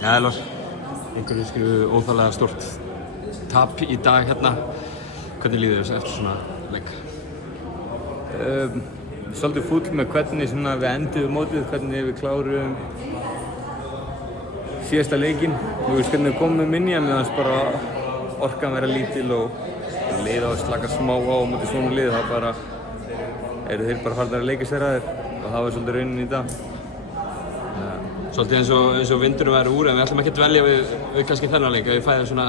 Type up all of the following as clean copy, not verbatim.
Já, Elvar, einhverju skrifu óþarlega stórt tap í dag hérna. Hvernig líður þér eftir svona leik? Svolítið fúll með hvernig við enduðum mótið, hvernig við kláruðum síðasta leikinn. Þú veist hvernig við komum með minni, en meðan bara orkan vera lítil og liða og slaka smá á móti svona lið, þá bara eru þeir bara farnir að leika sér að þér og það var svolítið raunin í dag. Svolítið eins og vindurinn væri úr, en við ætlum ekki að dvelja við kannski þennan leik, að við fæðum svona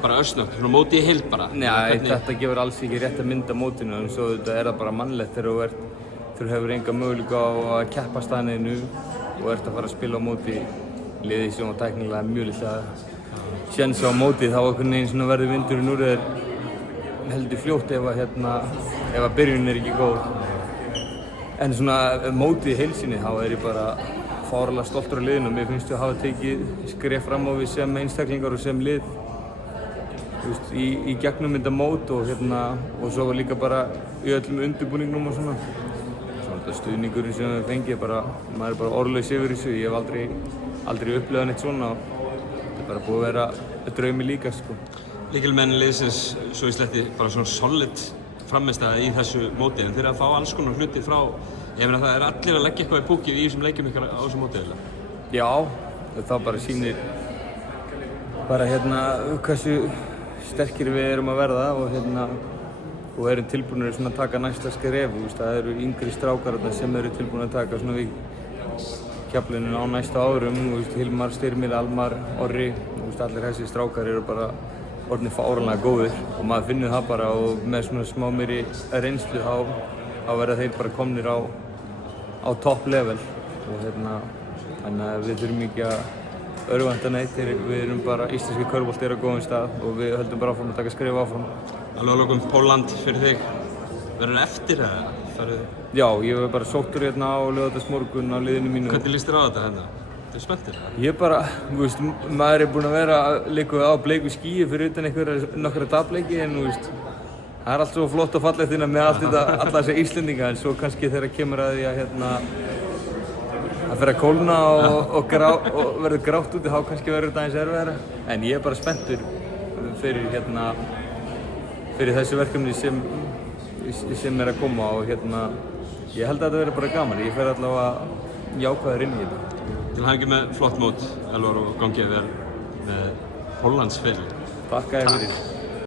bara örsnögt, svona móti í heild bara. Nei, þetta gefur alls ekki rétt að mynda mótinu, en svo þetta er það bara mannlegt þegar þú hefur enga möguleika á að keppa staðniðinu og ert að fara að spila á móti liði sem var tæknilega mjög litla séns á móti, þá einhvern veginn verður vindurinn úr þér heldur fljótt ef að byrjunin er ekki góð. En svona mótið í heild sinni, þá er ég bara fárlega stoltur af liðinu og mér finnst við að hafa tekið skref fram á við sem einstaklingar og sem lið í gegnum þetta mót og svo var líka bara í öllum undirbúningnum og svona stuðningurinn sem við fengið, maður er bara orðlaus yfir þessu. Ég hef aldrei upplifað neitt svona og þetta er bara búið að vera draumi líka sko. Lykilmenn liðsins svo í sletti bara svona solid frammistaða í þessu móti, en þeir að fá alls konar hluti frá, ég meina það er allir að leggja eitthvað í púkið í þessum leikjum ykkar á þessu móti eða? Já, það bara sýnir bara hversu sterkir við erum að verða og erum tilbúinir að taka næsta skref. Það eru yngri strákar sem eru tilbúinir að taka svona við keflinu á næsta árum. Hilmar, Styrmir, Almar, Orri, allir þessi strákar eru bara orðnir fáránlega góðir og maður finnur það bara, og með svona smá meiri reynslu þá verða þeir bara komnir á topp level og þannig að við þurfum ekki að örvænta neitt. Við erum bara, íslenski körfubolti er á góðum stað og við höldum bara áfram að taka skref áfram. Alveg að lokum Pólland fyrir þig, verður eftir eða? Já, ég var bara sóttur á laugardagsmorgun á liðinu mínu. Hvernig líst þér á þetta hérna? Þú spenntir? Ég bara, maður er búinn að vera að leika á bleiku skýi fyrir utan nokkra dagleiki, en það er allt svo flott og fallegt með alla þessa Íslendinga, en svo kannski þegar kemur að því að fer að kólna og verður grátt úti, þá kannski verður þetta aðeins erfiðara. En ég er bara spenntur fyrir þessu verkefni sem er að koma og ég held að þetta verður bara gaman. Ég fer allavega jákvæður inn í þetta. Til hamingju með flott mót, Elvar, og gangið vel með Póllandsferil. Takk fyrir.